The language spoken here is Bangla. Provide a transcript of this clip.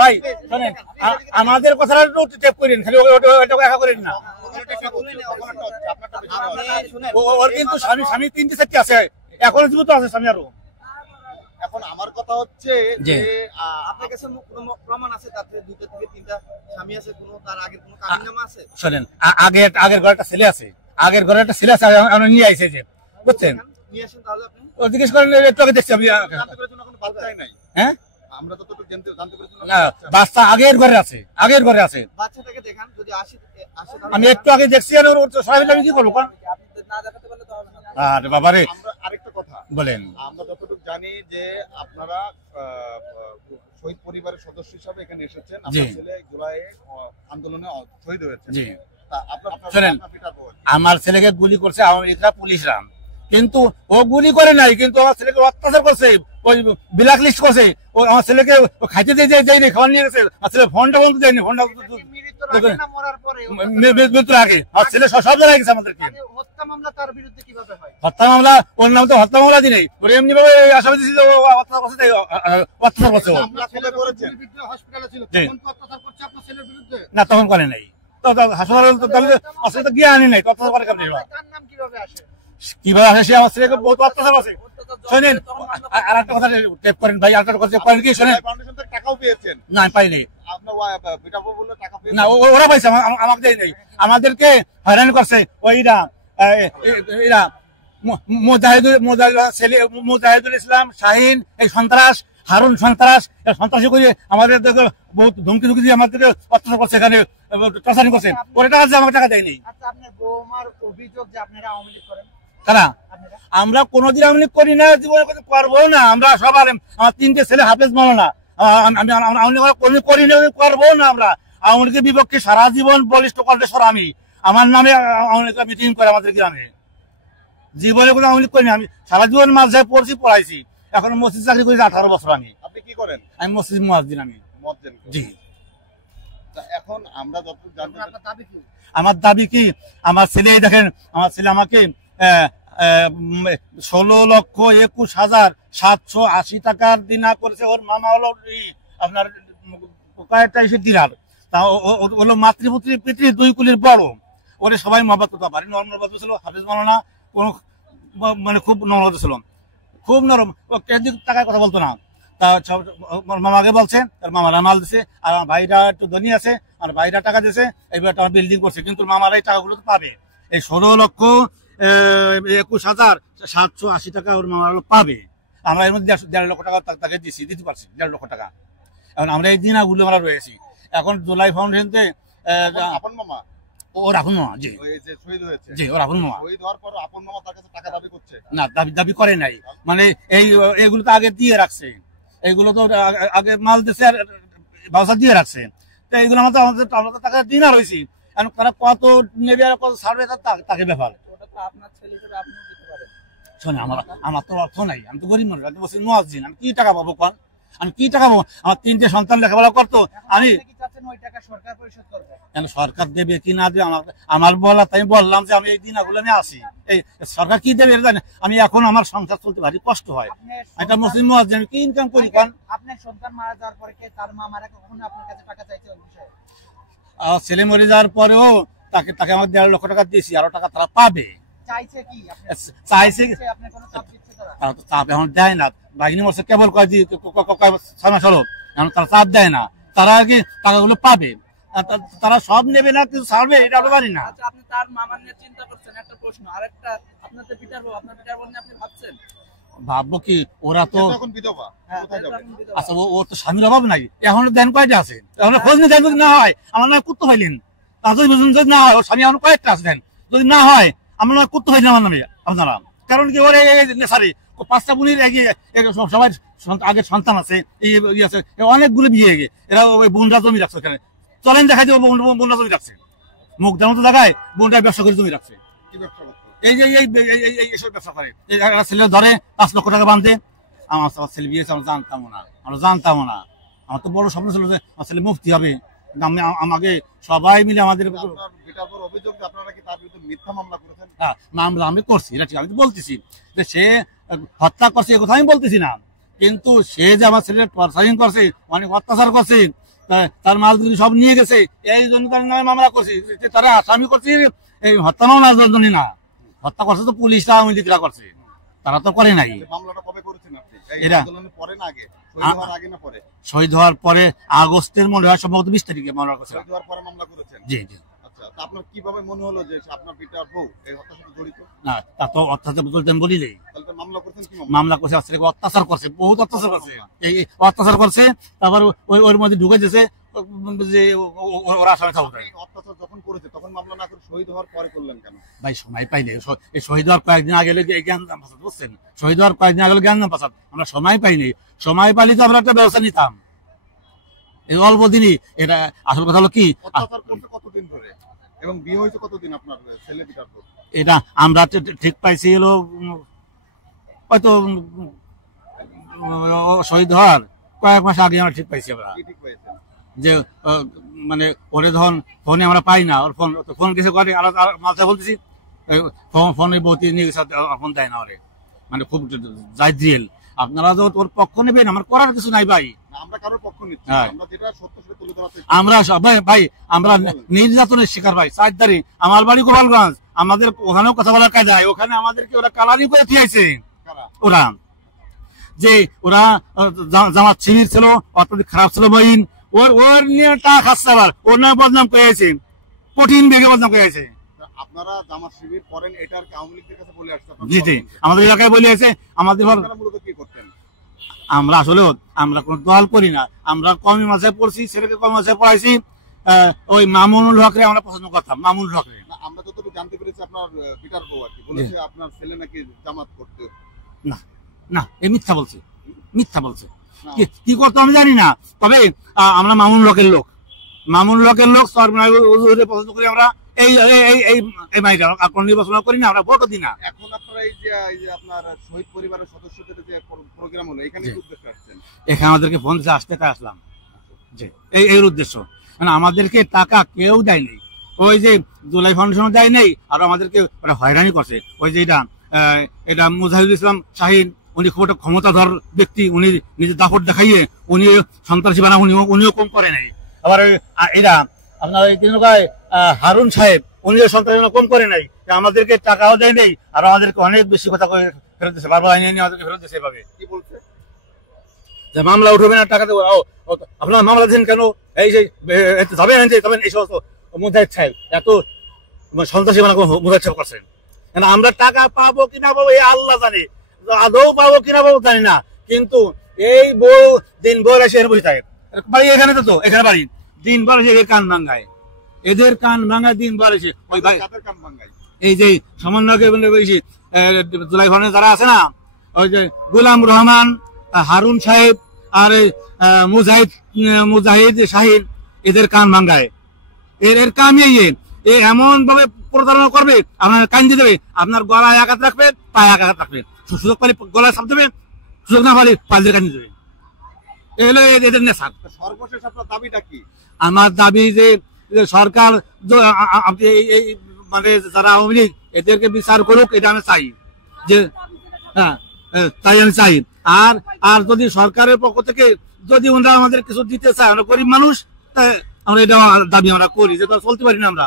ভাই শোনেন, আমাদের কথাটা টেপ করেন, খালি একা করেন না। ওর কিন্তু স্বামী 3-4টি আছে, এখনো জীবিত আছে স্বামী আরো। এখন আমার কথা হচ্ছে যে আপনার কাছে কোনো প্রমাণ আছে তাতে 2 থেকে 3টা স্বামী আছে, কোনো তার আগের কোনো কাবিননামা আছে? শোনেন, আগের ঘরে একটা ছেলে আছে, আগের ঘরে একটা ছেলে আছে, আমরা নিয়ে আইছে যে, বুঝছেন? নিয়ে আসেন তাহলে আপনি। ও জিজ্ঞেস করেন, একটু আগে দেখছি আমি। জানতে পেরেছেন কোনো বাচ্চাই নাই? হ্যাঁ, আমরা যতটুকু জানতে পেরেছি না, বাচ্চা আগের ঘরে আছে, আগের ঘরে আছে। বাচ্চাটাকে দেখান, যদি আসে আমি একটু আগে দেখছি, আর ওর সবাই মিলে আমি কি করবো? আপনি না দেখাতে পারলে তো হবে না। আরে বাবারে, আমরা আরেকটা কথা বলেন। আমরা যতটুকু জানি যে আপনারা শহীদ পরিবারের সদস্য হিসাবে এখানে এসেছেন, আপনার ছেলে জুলাই আন্দোলনে শহীদ হয়েছে। জি, শোনেন, আমার ছেলেকে গুলি করছে আওয়ামী লীগরা, পুলিশরা, কিন্তু ও গুলি করে নাই, কিন্তু আমার ছেলেকে অত্যাচার করছে, ওই ব্ল্যাক লিস্ট করছে। ও আমার ছেলেকে খাইতে যায়নি, খাওয়ার নিয়ে গেছে, আমার ছেলে ফোনটা বন্ধ দেয়নি, ফোনটা মৃত্যুর আগে আমার ছেলে সব জায়গায় গেছে আমাদেরকে। হত্যা মামলা তার বিরুদ্ধে কিভাবে হয়? হত্যা মামলা ওর নাম তো হত্যা মামলা দিই নাই, ওর এমনি ভাবে আসামি দিয়েছিল, অত্যাচার করছে, অত্যাচার করছে। না, তখন করে নাই, হাসপাতালে গিয়ে আনি নাই, অত্যাচার করে কেমন কিভাবে আসে? সে আমার ছেলেকে বহুত অত্যাচার আছে। শোনেন, আর একটা কথা টেপ করেন ভাই, আর একটা কথা করেন কি, শোনেন, টাকাও পেয়েছেন? না, পাইনি। না, ওরা পাইছে, আমাকে দেয় নাই। আমাদেরকে হয়রানি করছে ওইরা, এরা মুজাহিদুল ইসলাম, শাহিন, এই সন্ত্রাস, হারুন সন্ত্রাস, সন্ত্রাসী করে আমাদের বহুত ধমকি ধুমকি দিয়ে আমাদের অত্যাচার করছে, এখানে টর্চারিং করছে। ওরা টাকা আমাকে টাকা দেয়নি। কারা? আমরা কোনোদিন আওয়ামী লীগ করি না, জীবনে করবো না। আমরা সবার, আমার 3টে ছেলে হাফেজ মাওলানা, আমি আওয়ামী লীগ করি না, করবো না। আমরা আওয়ামী লীগের বিপক্ষে সারা জীবন বলিষ্ঠ কণ্ঠস্বর। আমি, আমার নামে আওয়ামী লীগ মিটিং করে আমাদের গ্রামে, জীবনে কোনো আওয়ামী লীগ করিনি। আমি সারা জীবন মাদ্রাসায় পড়ছি, পড়াইছি, এখন মসজিদ চাকরি করেছি 18 বছর। আপনি কি করেন? আমি মসজিদ মুয়াজ্জিন। আমি জি। এখন আমরা যতটুকু জানতে, আমার দাবি কি, আমার ছেলে দেখেন, আমার ছেলে আমাকে 16,21,780 টাকার দিনা করেছে। ওর মামা হলো আপনার কয়েকটা এসে দিনার, তা হলো মাতৃপুত্রী পিতৃ 2 কুলির বড়। ওরে সবাই মহব্বত করতে পারে, নরম ছিল, হাফিজ মাওলানা, কোনো মানে খুব নরম ছিল, খুব নরম। ও কেজি টাকার কথা বলতো না। তা মামাকে বলছে, তার মামারা মাল দিছে, আর আমার ভাইরা একটু ধনী আছে, আর ভাইরা টাকা দিয়েছে, এইবার আমার বিল্ডিং করছে, কিন্তু মামারা এই টাকাগুলো তো পাবে। এই 16,21,780 টাকা ওর মামারা পাবে। আমরা এর মধ্যে 1.5 লক্ষ টাকা তাকে দিতে পারছি, 1.5 লক্ষ টাকা। এখন আমরা এই দিনাগুলো আমরা রয়েছি। এখন জুলাই ফাউন্ডেশনতে আপন মামা, ও রাখুন মামা, জি শহীদ হয়েছে, জি, ও রাখুন মামা। শহীদ হওয়ার পর আপন মামা তার কাছে টাকা দাবি করছে না, দাবি করে নাই, মানে এইগুলো তো আগে দিয়ে রাখছে, এইগুলো তো আগে মাল দিচ্ছে আর ব্যবসা দিয়ে রাখছে। তো এইগুলো আমাদের টাকা দিনা রয়েছি। এখন তারা কত নেবে আর কত ছাড়বে তাকে ব্যাপার। শোনে, আমার তো অর্থ নাই, আমি তো গরিব মানুষ, আমি বলছি মুয়াজ্জিন, আমি কি টাকা পাবো? কন আমি কি টাকা পাবো? আমার 3টে সন্তান লেখাপড়া করতো। আমি সরকার দেবে কি না দেবে আমার বলা, তাই বললাম যে আমি এই দিনাগুলো আমি আসি, এই সরকার কি দেবে জানি। আমি এখন আমার সংসার চলতে ভারী কষ্ট হয়, এটা মুসলিম মুয়াজ্জিন, আমি কি ইনকাম করি? কারণ আপনার সন্তান মারা যাওয়ার পরে তার মামারা কখনো আপনার কাছে টাকা চাইছে? ছেলে মরে যাওয়ার পরেও তাকে আমার 1.5 লক্ষ টাকা দিয়েছি, আরো টাকা তারা পাবে। চাইছে কি? চাইছে, আপনার কোনো চাপ দিচ্ছে তারা? চাপ এখন দেয় না। বাহিনী মরছে কেবল কয় 6 মাস হলো, এখন তারা চাপ দেয় না। তারা আর কি টাকাগুলো পাবে, তারা সব নেবে না, কিন্তু ছাড়বে এটা আমরা জানি না। আপনি তার মামার নিয়ে চিন্তা করছেন? একটা প্রশ্ন, আরেকটা, আপনার তো পিটার বউ, আপনার পিটার বোন নিয়ে আপনি ভাবছেন? ভাববো কি, ওরা তো এখন বিধবা, কোথায় যাবে? আচ্ছা, ওর তো স্বামীর অভাব নাই, এখন দেন কয়টা আছে? এখন খোঁজ নিয়ে দেন, যদি না হয় আমার নামে কুত্তো ফাইলেন। তা যদি যদি না হয়, ওর স্বামী এখন কয়েকটা আছে, দেন। যদি না হয় আমার নামে কুত্তো ফাইলেন আমার নামে আপনারা। কারণ কি, ওর নেশারে 5টা বোনের সবাই আগের সন্তান আছে, এই আছে, অনেকগুলো বিয়ে গিয়ে এরা ওই বোনরা জমি রাখছে ওখানে। চলেন দেখা যায় বোনরা জমি রাখছে, মুখ দেওয়ার মতো জায়গায় বোনরা ব্যবসা করে জমি রাখছে। এই যে এইসব ব্যবসা করে, ছেলে ধরে 5 লক্ষ টাকা বাঁধে। আমার ছেলে বিয়েছে, আমরা জানতামও না। আমার তো বড় স্বপ্ন ছিল যে আমার ছেলে মুফতি হবে। আমাকে সবাই মিলে আমাদের অভিযোগ, আপনারা কি তার বিরুদ্ধে মিথ্যা মামলা করেছেন? মামলা আমি করছি, এটা ঠিক, আমি তো বলতেছি যে সে হত্যা করছে, এ কথা আমি বলতেছি না। কিন্তু সে যে আমার ছেলে টর্চারিং করছে, অনেক অত্যাচার করছে, তার মালগুলি সব নিয়ে গেছে, এই জন্য তার নামে মামলা করছি। তারা আসামি করছে এই হত্যা মামলার জন্য না, হত্যা করছে তো পুলিশরা, আওয়ামী লীগরা করছে, তারা তো করে নাই। মামলাটা কবে করেছেন আপনি? এই এটা আন্দোলনের পরে না আগে? শহীদ হওয়ার আগে না পরে? শহীদ হওয়ার পরে আগস্টের মনে হয় সম্ভবত 20 তারিখে মামলা করছে। শহীদ হওয়ার পরে মামলা করেছেন? জি জি। আচ্ছা, তা আপনার কিভাবে মনে হলো যে আপনার পিতার বউ এই হত্যার সাথে জড়িত? না, তা তো অত্যাচার বলতে আমি বলি নেই। তাহলে তো মামলা করছেন কি? মামলা করছে, অত্যাচার করছে, বহুত অত্যাচার করছে, এই অত্যাচার করছে। তারপর ওর মধ্যে ঢুকে দিয়েছে যে ওরা আসামি থাকবে। অত্যাচার যখন করেছে তখন মামলা না করে শহীদ হওয়ার পরে করলেন কেন? ভাই সময় পাইনি, এই শহীদ হওয়ার কয়েকদিন আগে জ্ঞান প্রসাদ বুঝছেন, শহীদ হওয়ার কয়েকদিন আগে জ্ঞান প্রসাদ, আমরা সময় পাইনি। সময় পাইলে তো আমরা একটা ব্যবস্থা নিতাম এই অল্প দিনই। এটা আসল কথা হলো কি, অত্যাচার করতে কতদিন ধরে এবং বিয়ে হয়েছে কতদিন আপনার ছেলে পিতার বউ? এটা আমরা ঠিক পাইছি হলো হয়তো শহীদ হওয়ার কয়েক মাস আগে আমরা ঠিক পাইছি। আমরা কি ঠিক পেয়েছেন? যে মানে ওরে যখন ফোনে আমরা পাই না, ওর ফোন গেছে করে মালটা বলতেছি, ফোনে বউতি নিয়ে গেছে, ফোন দেয় না ওরে, মানে খুব জাইদ্রিয়েল। আপনারা তো ওর পক্ষ নেবেন, আমার করার কিছু নাই ভাই। আমরা কারোর পক্ষ নিচ্ছি, আমরা যেটা সত্য সেটা তুলে ধরাতে। আমরা ভাই আমরা নির্যাতনের শিকার ভাই, সাইদারি। আমার বাড়ি গোপালগঞ্জ, আমাদের ওখানেও কথা বলার কায়দা, ওখানে আমাদেরকে ওরা কালারি করে দিয়েছে। ওরা যে ওরা জামাত শিবির ছিল, অত্যধিক খারাপ ছিল মহিন, ওর নিয়ে টাকা খাচ্ছে, আবার ওর নামে বদনাম করেছে, কঠিন বেগে বদনাম করেছে। আপনারা জামাত শিবির করেন এটার আওয়ামী লীগের কাছে বলে আসছে? জি জি, আমাদের এলাকায় বলে আছে। আমাদের মূলত কি করতেন? আমরা আসলে আমরা কোন দল করি না, আমরা কমি মাঝে পড়ছি, ছেলেকে কমি মাঝে পড়াইছি। ওই মামুনুল হকরে আমরা পছন্দ করতাম, মামুনুল হকরে। আমরা যতটুকু জানতে পেরেছি আপনার পিতার বউ আর কি বলেছে আপনার ছেলে নাকি জামাত করতে। না না, এই মিথ্যা বলছে, মিথ্যা বলছে। কি করতো আমি জানি না, তবে আমরা মামুনুল হকের লোক, মামুনুল হকের লোক পছন্দ করি আমরা। এই মাইটা কোন নির্বাচন করি না, আমরা ভোটও দিই না। এখন আপনারা এই যে আপনার শহীদ পরিবারের সদস্যদের যে প্রোগ্রাম হলো, এখানে কি উদ্দেশ্যে আসছেন? এখানে আমাদেরকে ফোন দিয়ে আসতে আসলাম, যে এই উদ্দেশ্য। মানে আমাদেরকে টাকা কেউ দেয়নি, ওই যে জুলাই ফাউন্ডেশন দেয় নেই, আর আমাদেরকে হয়রানি করছে। ওই যে এটা মুজাহিদুল ইসলাম শাহিন, উনি খুব একটা ক্ষমতাধর ব্যক্তি, উনি নিজের দাপট দেখাইয়ে উনি সন্ত্রাসী বানা, উনিও কম করে নাই। আবার এরা আপনার এই তিনকায় হারুন সাহেব, উনিও সন্ত্রাসী কম করে নাই, আমাদেরকে টাকাও দেয় নেই, আর আমাদেরকে অনেক বেশি কথা ফেরত দিচ্ছে, বারবার আইনে নিয়ে আমাদেরকে ফেরত দিচ্ছে। এভাবে কি বলছে যে মামলা উঠবে না, টাকা দেবো। আপনার মামলা দিচ্ছেন কেন? এই যে যাবেন এই সমস্ত মুজাহিদ সাহেব এত সন্ত্রাসী বানা মুজাহিদ সাহেব করছেন। আমরা টাকা পাবো কিনা পাবো এই আল্লাহ জানে, আদৌ পাবো কিনা পাবো জানি না। কিন্তু এই বউ দিন ভোর এসে বসে থাকে, বাড়ি এখানে তো এখানে বাড়ি, দিন ভর এসে কান ভাঙ্গায়, এদের কান ভাঙ্গায় দিন ভর এসে। ওই ভাই এই যে সমন্বয়কে জুলাই ফাউন্ডেশন যারা আছে না, ওই যে গোলাম রহমান, হারুন সাহেব আর মুজাহিদ শাহিন, এদের কান ভাঙ্গায়। এর কামিয়ে এমন ভাবে প্রতারণা করবে, আপনার কান দিয়ে দেবে, আপনার গলায় আঘাত রাখবে, পায়ে আঘাত রাখবে, সুযোগ পালি গলায় চাপ দেবে, সুযোগ না পালি পায়ের কান দিয়ে দেবে। এগুলো এদের নেশা। সর্বশেষ আপনার দাবিটা কি? আমার দাবি যে সরকার মানে যারা আওয়ামী লীগ, এদেরকে বিচার করুক, এটা আমি চাই। যে হ্যাঁ, তাই আমি চাই। আর যদি সরকারের পক্ষ থেকে যদি ওনারা আমাদের কিছু দিতে চায়, আমরা গরিব মানুষ, আমরা এটা দাবি আমরা করি, যে চলতে পারি না আমরা।